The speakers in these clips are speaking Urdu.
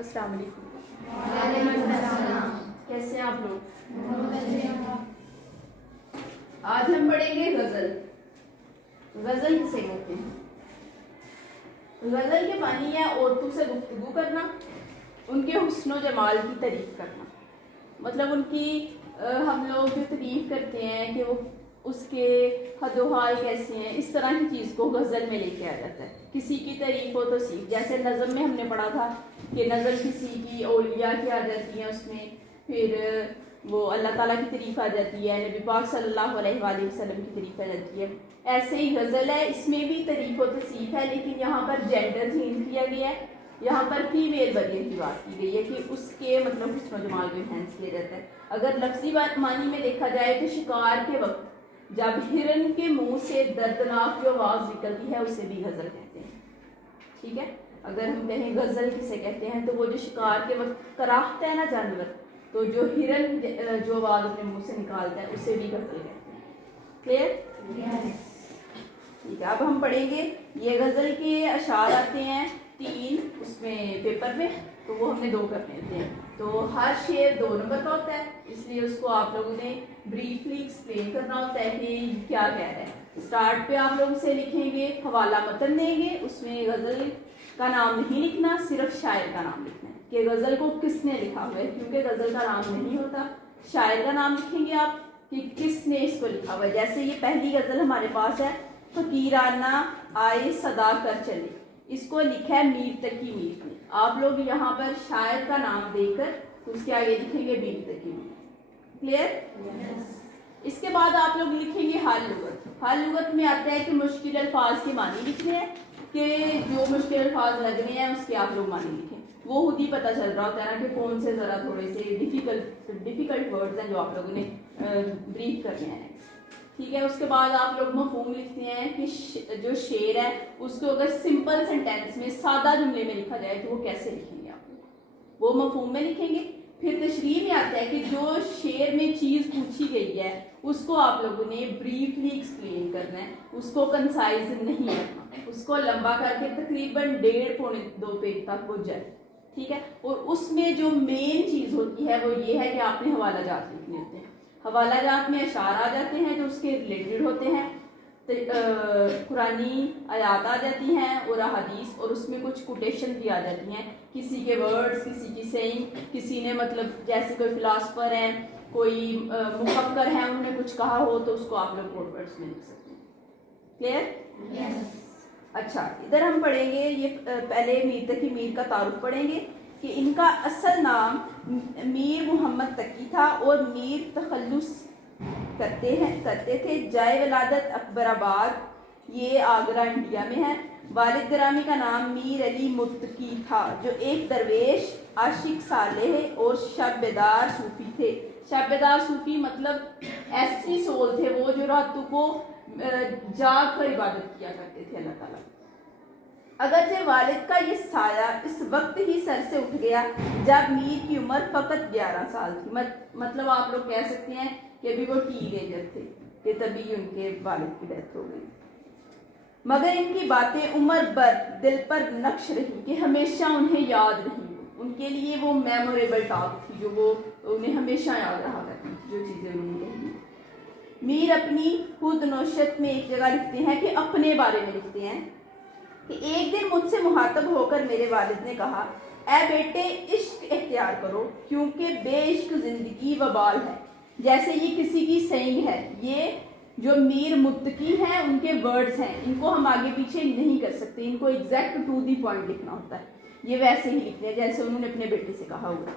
السلام علیکم. وعلیکم السلام. کیسے ہیں آپ لوگ؟ آج ہم پڑھیں گے غزل. غزل کسے کہتے ہیں؟ غزل کے معنی ہے عورتوں سے گفتگو کرنا، ان کے حسن و جمال کی تعریف کرنا. مطلب ان کی ہم لوگ جو تعریف کرتے ہیں کہ وہ اس کے حد و حال کیسے ہیں، اس طرح کی چیز کو غزل میں لے کے آ جاتا ہے. کسی کی تعریف ہو تو صرف جیسے نظم میں ہم نے پڑھا تھا کہ نظم کسی کی اولیاء کی آ جاتی ہیں، اس میں پھر وہ اللہ تعالیٰ کی تعریف آ جاتی ہے، نبی پاک صلی اللہ علیہ وآلہ وسلم کی تعریف آ جاتی ہے. ایسے ہی غزل ہے، اس میں بھی تعریف و تصریف ہے، لیکن یہاں پر جینڈر چینج کیا گیا ہے. یہاں پر فیمیل ورژن کی بات کی گئی ہے کہ اس کے مطلب حسن و جمال کو انہینس کیا جاتا ہے. اگر لفظی معنی میں دیکھا جائے تو شکار کے وقت جب ہرن کے منہ سے دردناک جو آواز نکلتی ہے اسے بھی غزل کہتے ہیں. ٹھیک ہے، اگر ہم کہیں غزل کسے کہتے ہیں تو وہ جو شکار کے وقت کراہتا ہے نا جانور، تو جو ہرن جو آواز اپنے منہ سے نکالتا ہے اسے بھی غزل کہتے ہیں. کلیئر؟ ٹھیک ہے، اب ہم پڑھیں گے. یہ غزل کے اشعار آتے ہیں 3 اس میں پیپر میں، تو وہ ہم نے 2 کرنے ہوتے ہیں. تو ہر شعر 2 نمبر کا ہوتا ہے، اس لیے اس کو آپ لوگوں نے بریفلی ایکسپلین کرنا ہوتا ہے کہ کیا کہہ رہا ہے. اسٹارٹ پہ آپ لوگ اسے لکھیں گے، حوالہ متن دیں گے، اس میں غزل کا نام نہیں لکھنا، صرف شاعر کا نام لکھنا ہے کہ غزل کو کس نے لکھا ہوا ہے، کیونکہ غزل کا نام نہیں ہوتا. شاعر کا نام لکھیں گے آپ کہ کس نے اس کو لکھا ہوا ہے. جیسے یہ پہلی غزل ہمارے پاس ہے، فقیرانہ آئے صدا کر چلے، اس کو لکھا ہے میر تقی میر نے. آپ لوگ یہاں پر شاعر کا نام دے کر اس کے آگے لکھیں گے میر تقی میر. کلیئر؟ اس کے بعد آپ لوگ لکھیں گے حال لغت. حال لغت میں آتا ہے کہ مشکل الفاظ کے معنی لکھنے ہیں، کہ جو مشکل الفاظ لگ رہے ہیں اس کے آپ لوگ معنی لکھیں. وہ خود ہی پتہ چل رہا ہوتا ہے نا کہ کون سے ذرا تھوڑے سے ڈیفیکلٹ ورڈز ہیں جو آپ لوگوں نے بریف کرنے ہیں. ٹھیک ہے، اس کے بعد آپ لوگ مفہوم لکھتے ہیں کہ جو شعر ہے اس کو اگر سمپل سینٹینس میں سادہ جملے میں لکھا جائے تو وہ کیسے لکھیں گے آپ لوگ، وہ مفہوم میں لکھیں گے. پھر تشریح میں آتا ہے کہ جو شعر میں چیز پوچھی گئی ہے اس کو آپ لوگوں نے بریفلی ایکسپلین کرنا ہے، اس کو کنسائز نہیں کرنا، اس کو لمبا کر کے تقریباً 1.5 پونے 2 پیج تک پہنچ جائے. ٹھیک ہے، اور اس میں جو مین چیز ہوتی ہے وہ یہ ہے کہ آپ نے حوالہ جات لکھنے ہوتے ہیں. حوالہ جات میں اشعار آ جاتے ہیں جو اس کے ریلیٹڈ ہوتے ہیں، قرآنی آیات آ جاتی ہیں اور احادیث، اور اس میں کچھ کوٹیشن بھی آ جاتی ہیں، کسی کے ورڈز، کسی کی سینگ، کسی نے مطلب جیسے کوئی فلاسفر ہیں، کوئی مفکر ہیں، انہوں نے کچھ کہا ہو تو اس کو آپ لوگ کوٹ ورڈز میں لکھ سکتے ہیں. کلیئر؟ اچھا، ادھر ہم پڑھیں گے یہ پہلے میر تقی میر کا تعارف پڑھیں گے کہ ان کا اصل نام میر محمد تقی تھا اور میر تخلص کرتے تھے. جائے ولادت اکبر آباد، یہ آگرہ انڈیا میں ہے. والد گرامی کا نام میر علی متقی تھا جو ایک درویش، عاشق صالح اور شب بیدار صوفی تھے. شب بیدار صوفی مطلب ایسی سول تھے وہ جو راتوں کو جاگ کر عبادت کیا کرتے تھے اللہ تعالیٰ. اگرچہ والد کا یہ سایہ اس وقت ہی سر سے اٹھ گیا جب میر کی عمر فقط 11 سال تھی. مطلب آپ لوگ کہہ سکتے ہیں کہ ابھی وہ ٹین ایجر تھے کہ تبھی ان کے والد کی ڈیتھ ہو گئی. مگر ان کی باتیں عمر بھر دل پر نقش رہی کہ ہمیشہ انہیں یاد رہی. ان کے لیے وہ میموریبل ٹاک تھی جو وہ انہیں ہمیشہ یاد رہا کرتی جو چیزیں انہوں نے کہی. میر اپنی خود نوشت میں ایک جگہ لکھتے ہیں کہ اپنے بارے میں لکھتے ہیں کہ ایک دن مجھ سے مخاطب ہو کر میرے والد نے کہا، اے بیٹے عشق اختیار کرو کیونکہ بے عشق زندگی وبال ہے. جیسے یہ کسی کی سینگ ہے، یہ جو میر متقی ہیں ان کے ورڈز ہیں، ان کو ہم آگے پیچھے نہیں کر سکتے، ان کو ایگزیکٹ ٹو دی پوائنٹ لکھنا ہوتا ہے. یہ ویسے ہی لکھتے ہیں جیسے انہوں نے اپنے بیٹے سے کہا ہوا.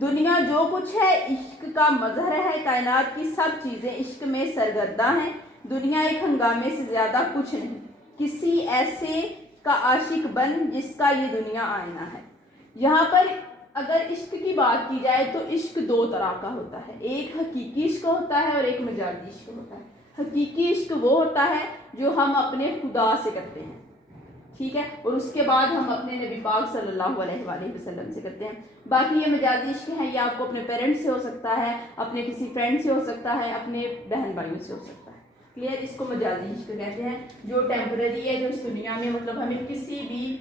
دنیا جو کچھ ہے عشق کا مظہر ہے، کائنات کی سب چیزیں عشق میں سرگرداں ہیں. دنیا ایک ہنگامے سے زیادہ کچھ نہیں. کسی ایسے کا عاشق بن جس کا یہ دنیا آئینہ ہے. یہاں پر اگر عشق کی بات کی جائے تو عشق 2 طرح کا ہوتا ہے، ایک حقیقی عشق ہوتا ہے اور ایک مجازی عشق ہوتا ہے. حقیقی عشق وہ ہوتا ہے جو ہم اپنے خدا سے کرتے ہیں، ٹھیک ہے، اور اس کے بعد ہم اپنے نبی پاک صلی اللہ علیہ وآلہ وسلم سے کرتے ہیں. باقی یہ مجازی عشق ہے، یہ آپ کو اپنے پیرنٹس سے ہو سکتا ہے، اپنے کسی فرینڈ سے ہو سکتا ہے، اپنے بہن بھائیوں سے ہو سکتا ہے. کلیئر. اس کو مجازی عشق کہتے ہیں جو ٹیمپرری ہے, جو اس دنیا میں مطلب ہمیں کسی بھی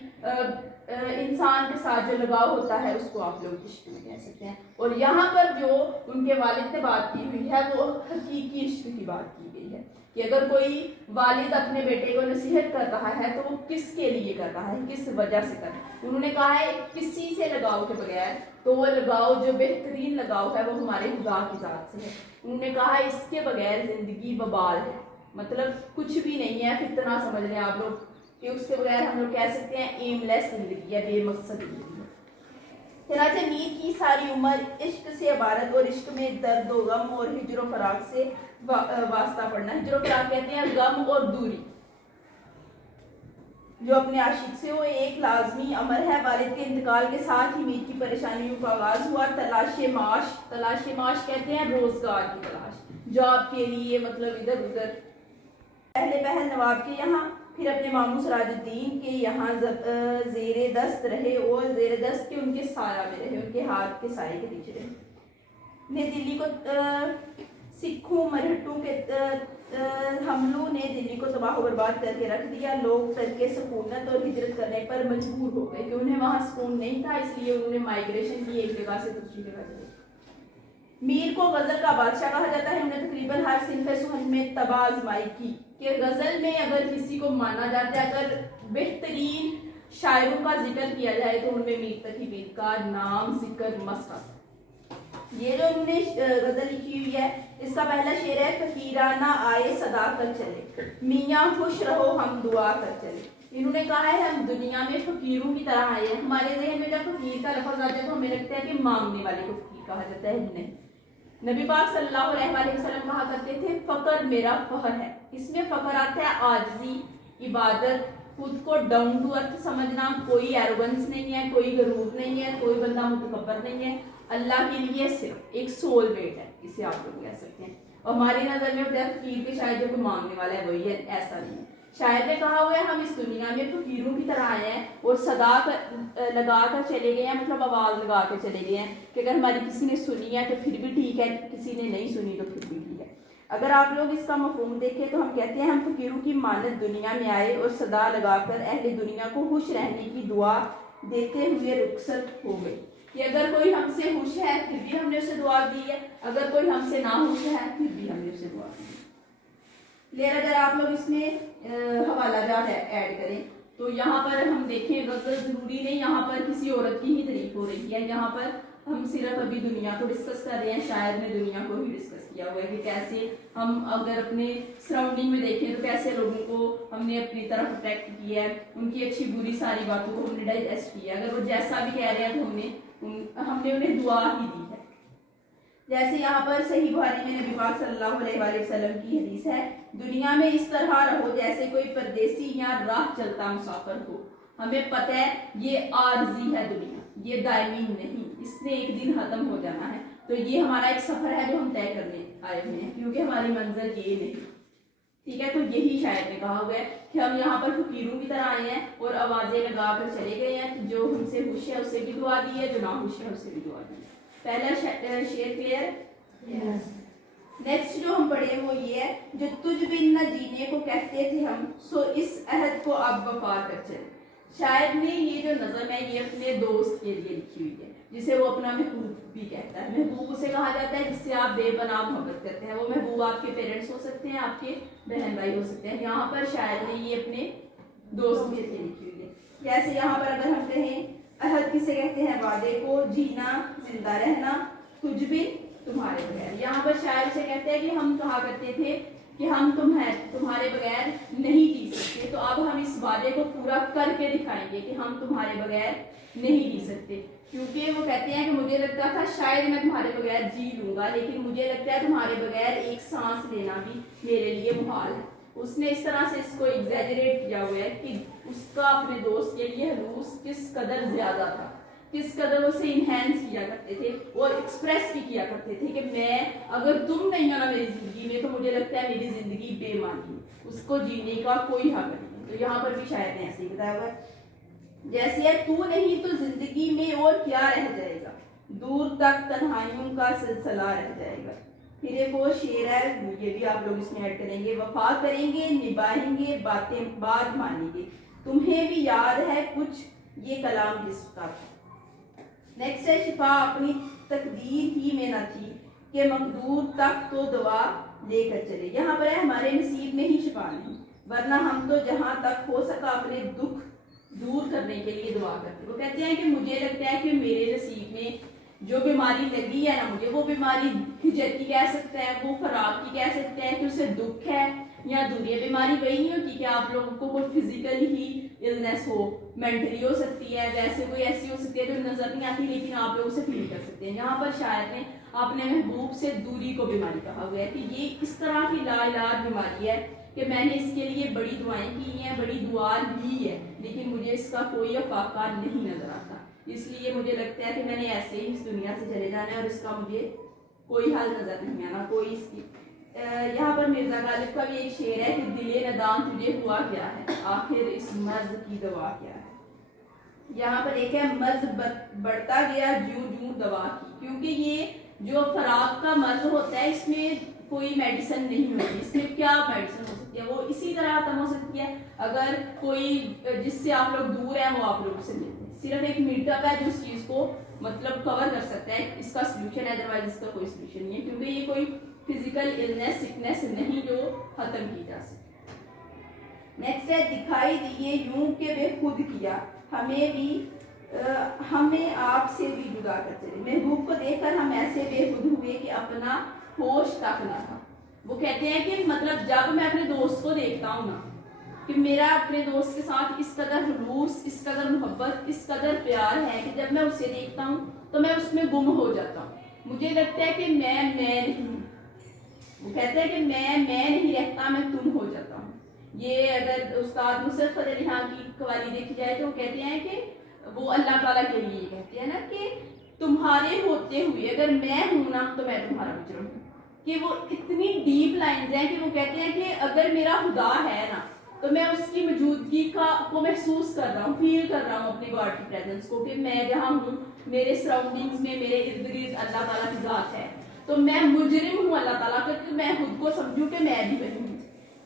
انسان کے ساتھ جو لگاؤ ہوتا ہے اس کو آپ لوگ عشق میں کہہ سکتے ہیں. اور یہاں پر جو ان کے والد نے بات کی ہوئی ہے وہ حقیقی عشق کی بات کی گئی ہے کہ اگر کوئی والد اپنے بیٹے کو نصیحت کر رہا ہے تو وہ کس کے لیے کر رہا ہے, کس وجہ سے کر رہا ہے. انہوں نے کہا ہے کسی سے لگاؤ کے بغیر, تو وہ لگاؤ جو بہترین لگاؤ ہے وہ ہمارے خدا کی ذات سے ہے. انہوں نے کہا ہے اس کے بغیر زندگی وبال ہے, مطلب کچھ بھی نہیں ہے, فتنہ سمجھ لیں آپ لوگ کہ اس کے بغیر ہم لوگ کہہ سکتے ہیں ایم لیس زندگی ہے, بے مقصد زندگی ہے. چنانچہ میر کی ساری عمر عشق سے عبارت, اور عشق میں درد و غم اور ہجر و فراق سے واسطہ پڑنا. ہجر و فراق کہتے ہیں غم اور دوری جو اپنے عاشق سے, وہ ایک لازمی امر ہے. والد کے انتقال کے ساتھ ہی میر کی پریشانیوں کا آغاز ہوا. تلاش معاش, تلاش معاش کہتے ہیں روزگار کی تلاش, جاب کے لیے مطلب ادھر ادھر. پہلے پہل نواب کے یہاں, پھر اپنے ماموں سراج الدین کے یہاں زیر دست رہے, اور زیر دست کے ان کے سایہ میں رہے, ان کے ہاتھ کے سائے کے نیچے رہے. نے دلی کو سکھوں مرہٹوں کے حملوں نے دلی کو تباہ و برباد کر کے رکھ دیا. لوگ ترک سکونت اور ہجرت کرنے پر مجبور ہو گئے کہ انہیں وہاں سکون نہیں تھا, اس لیے انہوں نے مائگریشن کی, ایک جگہ سے دوسری جگہ چلے. میر کو غزل کا بادشاہ کہا جاتا ہے. انہوں نے تقریباً ہر صنف سخن میں تباہ آزمائی کی کہ غزل میں اگر کسی کو مانا جاتا ہے, اگر بہترین شاعروں کا ذکر کیا جائے تو ان میں میر تقی میر کا نام ذکر مسا. یہ جو انہوں نے غزل لکھی ہوئی ہے, اس کا پہلا شعر ہے فقیرانہ آئے صدا کر چلے, میاں خوش رہو ہم دعا کر چلے. انہوں نے کہا ہے ہم دنیا میں فقیروں کی طرح آئے ہیں. ہمارے ذہن میں جب فقیر کا لفظ آتا ہے تو ہمیں لگتا ہے کہ مانگنے والے کو فقیر کہا جاتا ہے. نہیں, نبی پاک صلی اللہ علیہ وسلم کہا کرتے تھے فقر میرا فخر ہے. اس میں فخر آتا ہے عاجزی, عبادت, خود کو ڈاؤن ٹو ارتھ سمجھنا, کوئی ایروگنس نہیں ہے, کوئی غرور نہیں ہے, کوئی بندہ متکبر نہیں ہے. اللہ کے لیے صرف ایک سول میٹ ہے, اسے آپ لوگ کہہ سکتے ہیں. اور ہماری نظر میں ہوتا ہے فقیر کے شاید جو کوئی مانگنے والا ہے وہی ہے, ایسا نہیں ہے. شاعر نے کہا ہوا ہے ہم اس دنیا میں فقیروں کی طرح آئے ہیں اور صدا لگا کر چلے گئے ہیں, مطلب آواز لگا کر چلے گئے ہیں کہ اگر ہماری کسی نے سنی ہے تو پھر بھی ٹھیک ہے, کسی نے نہیں سنی تو پھر بھی ٹھیک ہے. اگر آپ لوگ اس کا مفہوم دیکھیں تو ہم کہتے ہیں ہم فقیروں کی مانت دنیا میں آئے اور صدا لگا کر اہل دنیا کو خوش رہنے کی دعا دیتے ہوئے رخصت ہو گئی. کہ اگر کوئی ہم سے خوش ہے پھر بھی ہم نے اسے دعا دی ہے, اگر کوئی ہم سے ناخوش ہے پھر بھی ہم نے اسے دعا دی ہے. لیکن اگر آپ لوگ اس میں حوالہ جات ایڈ کریں تو یہاں پر ہم دیکھیں غزل ضروری نہیں یہاں پر کسی عورت کی ہی تعریف ہو رہی ہے. یہاں پر ہم صرف ابھی دنیا کو ڈسکس کر رہے ہیں, شاعر نے دنیا کو ہی ڈسکس کیا ہوا ہے کہ کیسے ہم اگر اپنے سراؤنڈنگ میں دیکھیں تو کیسے لوگوں کو ہم نے اپنی طرف اٹریکٹ کیا ہے, ان کی اچھی بری ساری باتوں کو ہم نے ڈائجسٹ کیا. اگر وہ جیسا بھی کہہ رہے ہیں تو ہم نے انہیں دعا ہی دی ہے. جیسے یہاں پر صحیح بخاری میں نبی پاک صلی اللہ علیہ وسلم کی حدیث ہے, دنیا میں اس طرح رہو جیسے کوئی پردیسی یا راہ چلتا مسافر ہو. ہمیں پتہ ہے یہ عارضی ہے دنیا, یہ دائمی نہیں, اس نے ایک دن ختم ہو جانا ہے. تو یہ ہمارا ایک سفر ہے جو ہم طے کرنے آئے ہوئے ہیں, کیونکہ ہماری منزل یہ نہیں. ٹھیک ہے, تو یہی شاعر نے کہا ہوا ہے کہ ہم یہاں پر فقیروں کی طرح آئے ہیں اور آوازیں لگا کر چلے گئے ہیں. جو ہم سے خوش ہے اسے بھی دعا دی ہے, جو ناخوش ہے اسے بھی دعا دی ہے. پہلا شعر کلیئر. نیکسٹ جو ہم پڑھے وہ یہ ہے جو تجھ بن نہ جینے کو کہتے تھے ہم, سو اس عہد کو اب وفا کر چلے. شاعر نے یہ جو نظم ہے یہ اپنے دوست کے لیے لکھی ہوئی ہے جسے وہ اپنا محبوب بھی کہتا ہے. محبوب اسے کہا جاتا ہے جس سے آپ بے پناہ محبت کرتے ہیں. وہ محبوب آپ کے پیرنٹس ہو سکتے ہیں, آپ کے بہن بھائی ہو سکتے ہیں. یہاں پر شاعر نے یہ اپنے دوست کے لیے لکھی ہوئی ہے. جیسے یہاں پر اگر ہم کہیں عہد کسے کہتے ہیں, وعدے کو, جینا, زندہ رہنا, تجھ بھی تمہارے بغیر. یہاں پر شاعر سے کہتے ہیں کہ ہم کہا کرتے تھے کہ ہم تمہارے بغیر نہیں جی سکتے, تو اب ہم اس وعدے کو پورا کر کے دکھائیں گے کہ ہم تمہارے بغیر نہیں جی سکتے. کیونکہ وہ کہتے ہیں کہ مجھے لگتا تھا شاید میں تمہارے بغیر جی لوں گا, لیکن مجھے لگتا ہے تمہارے بغیر ایک سانس لینا بھی میرے لیے محال ہے. اس نے اس طرح سے اس کو ایگزیجریٹ کیا ہوا ہے کہ اس کا اپنے دوست کے لیے حلوس کس قدر زیادہ تھا, کس قدر اسے انہینس کیا کرتے تھے اور ایکسپریس بھی کیا کرتے تھے کہ میں اگر تم نہیں ہو نا میری زندگی میں تو مجھے لگتا ہے میری زندگی بے معنی, اس کو جینے کا کوئی حق نہیں. تو یہاں پر بھی شاید نے ایسے ہی بتایا ہوا ہے. جیسے ہے تو نہیں تو زندگی میں اور کیا رہ جائے گا, دور تک تنہائیوں کا سلسلہ رہ جائے گا. پھر ایک اور شعر ہے، یہ بھی آپ لوگ اس میں ایڈ کریں گے. وفا کریں گے نبھائیں گے باتیں بات مانیں گے، تمہیں بھی یاد ہے کچھ یہ کلام جس کا. نیکسٹ ہے شفا اپنی تقدیر ہی میں نہ تھی کہ مقدور تک تو دعا لے کر چلے. یہاں پر ہے ہمارے نصیب میں ہی شفا نہیں، ورنہ ہم تو جہاں تک ہو سکا اپنے دکھ دور کرنے کے لیے دعا کرتے. وہ کہتے ہیں کہ مجھے لگتا ہے کہ میرے نصیب میں جو بیماری لگی ہے نا مجھے، وہ بیماری ہجر کی کہہ سکتے ہیں، وہ خراب کی کہہ سکتے ہیں کہ اسے دکھ ہے یا دوری ہے. بیماری وہی نہیں ہوتی کہ آپ لوگوں کو کوئی فزیکل ہی النس ہو، مینٹلی ہو سکتی ہے، ویسے کوئی ایسی ہو سکتی ہے جو نظر نہیں آتی لیکن آپ لوگ اسے فیل کر سکتے ہیں. یہاں پر شاید نے اپنے محبوب سے دوری کو بیماری کہا ہوا ہے کہ یہ اس طرح کی لا علاج بیماری ہے کہ میں نے اس کے لیے بڑی دعائیں کی ہیں، بڑی دعا لی ہے، لیکن مجھے اس کا کوئی افاقہ نہیں نظر آتا. اس لیے مجھے لگتا ہے کہ میں نے ایسے ہی اس دنیا سے چلے جانا ہے اور اس کا مجھے کوئی حل نظر نہیں آنا، کوئی اس کی. یہاں پر مرزا غالب کا بھی ایک شعر ہے کہ دل ندان تجھے ہوا کیا ہے، آخر اس مرض کی دوا کیا ہے. یہاں پر ایک ہے مرض بڑھتا گیا جوں جوں دوا کی، کیونکہ یہ جو فراق کا مرض ہوتا ہے اس میں کوئی میڈیسن نہیں ہوتی. اس میں کیا میڈیسن ہو سکتی ہے؟ وہ اسی طرح ختم ہو سکتی ہے اگر کوئی جس سے آپ لوگ دور ہیں وہ آپ لوگوں سے ملتے ہیں. صرف ایک میٹ اپ ہے جو اس چیز کو مطلب کور کر سکتا ہے، اس کا سلوشن ہے، ادروائز اس کا کوئی سلوشن نہیں ہے، کیونکہ یہ کوئی فزیکل النس سکنس نہیں جو ختم کی جا سکتی. نیکسٹ ہے دکھائی دیے یوں کہ بے خود کیا ہمیں آپ سے بھی جدا کر چلے. محبوب کو دیکھ کر ہم ایسے بے خود ہوئے کہ اپنا ہوش تک نہ تھا. وہ کہتے ہیں کہ مطلب جب میں اپنے دوست کو دیکھتا ہوں نا کہ میرا اپنے دوست کے ساتھ اس قدر خلوص، اس قدر محبت، اس قدر پیار ہے کہ جب میں اسے دیکھتا ہوں تو میں اس میں گم ہو جاتا ہوں. مجھے لگتا ہے کہ میں نہیں ہوں. وہ کہتے ہیں کہ میں نہیں رہتا، میں تم ہو جاتا ہوں. یہ اگر استاد نصرت فتح علی خان کی قوالی دیکھی جائے تو وہ کہتے ہیں کہ وہ اللہ تعالیٰ کے لیے کہتے ہیں نا کہ تمہارے ہوتے ہوئے اگر میں ہوں نا تو میں تمہارا مجرم ہوں. کہ وہ اتنی ڈیپ لائنز ہیں کہ وہ کہتے ہیں کہ اگر میرا خدا ہے نا تو میں اس کی موجودگی کو محسوس کر رہا ہوں، فیل کر رہا ہوں اپنی گاڈ کی پریزنس کو کہ میں جہاں ہوں میرے سراؤنڈنگز میں میرے ارد گرد اللہ تعالیٰ کی ذات ہے. تو میں مجرم ہوں اللہ تعالیٰ کا کہ میں خود کو سمجھوں کہ میں بھی وہی ہوں.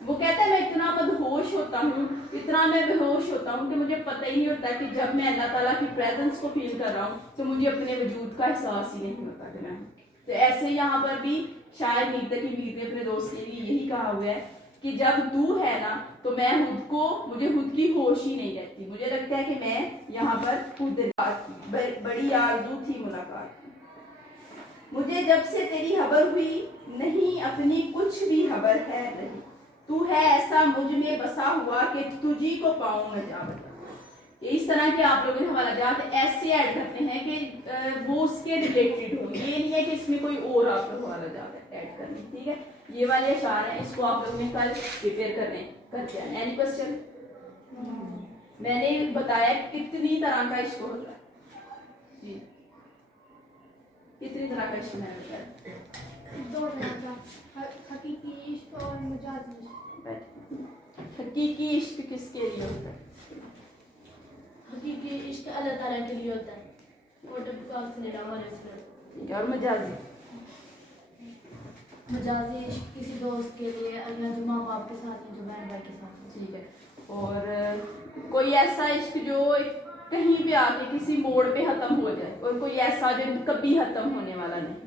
وہ کہتا ہے میں اتنا بدہوش ہوتا ہوں، اتنا میں بے ہوش ہوتا ہوں کہ مجھے پتہ ہی نہیں ہوتا کہ جب میں اللہ تعالیٰ کی پریزنس کو فیل کر رہا ہوں تو مجھے اپنے وجود کا احساس ہی نہیں ہوتا کہ میں ہوں. تو ایسے یہاں پر بھی شاید میر تقی میر نے اپنے دوست کے لیے یہی کہا ہوا ہے کہ جب تو ہے نا تو میں مجھے خود کی ہوش ہی نہیں رہتی. مجھے لگتا ہے کہ میں یہاں پر خود بڑی آرزو تھی ملاقات کی. مجھے جب سے تیری خبر ہوئی نہیں اپنی کچھ بھی خبر ہے نہیں، تو ہے ایسا مجھ میں بسا ہوا کہ تجھی کو پاؤں نہ جا بتا. اس طرح کے آپ لوگوں نے حوالہ جات ایسے ایڈ کرتے ہیں کہ وہ اس کے ریلیٹڈ ہو، یہ نہیں ہے کہ اس میں کوئی اور آپ لوگ حوالہ جات ایڈ کرنے. ٹھیک ہے، یہ والے اشعار ہیں، اس کو آپ لوگوں نے کل پریپیئر کرتے ہیں. Any question? میں نے بتایا کتنی طرح کا عشق ہوتا ہے. جی کتنی طرح کا عشق میں نے بتایا؟ 2 طرح کا، حقیقی عشق اور مجازی عشق. حقیقی عشق کس کے لیے ہوتا ہے؟ حقیقی عشق اللہ تعالیٰ کے لیے ہوتا ہے. اور مجازی عشق کسی دوست کے لیے، اللہ جو ماں باپ کے ساتھ ہیں، جو بہن بھائی کے ساتھ ہیں. ٹھیک ہے. اور کوئی ایسا عشق جو کہیں بھی آ کے کسی موڑ پہ ختم ہو جائے، اور کوئی ایسا جو کبھی ختم ہونے والا نہیں.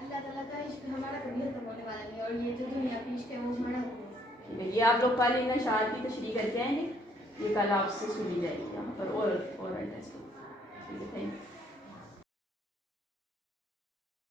اللہ تعالیٰ کا عشق ہمارا کبھی ختم ہونے والا نہیں، اور یہ جو دنیا کی عشق ہے وہ ہمارا ختم ہے. یہ آپ لوگ کل ان اشعار کی تشریح کر کے آئیں گے، یہ کل آپ سے سنی جائے گی یہاں پر اور ٹھیک ہے. Thank you.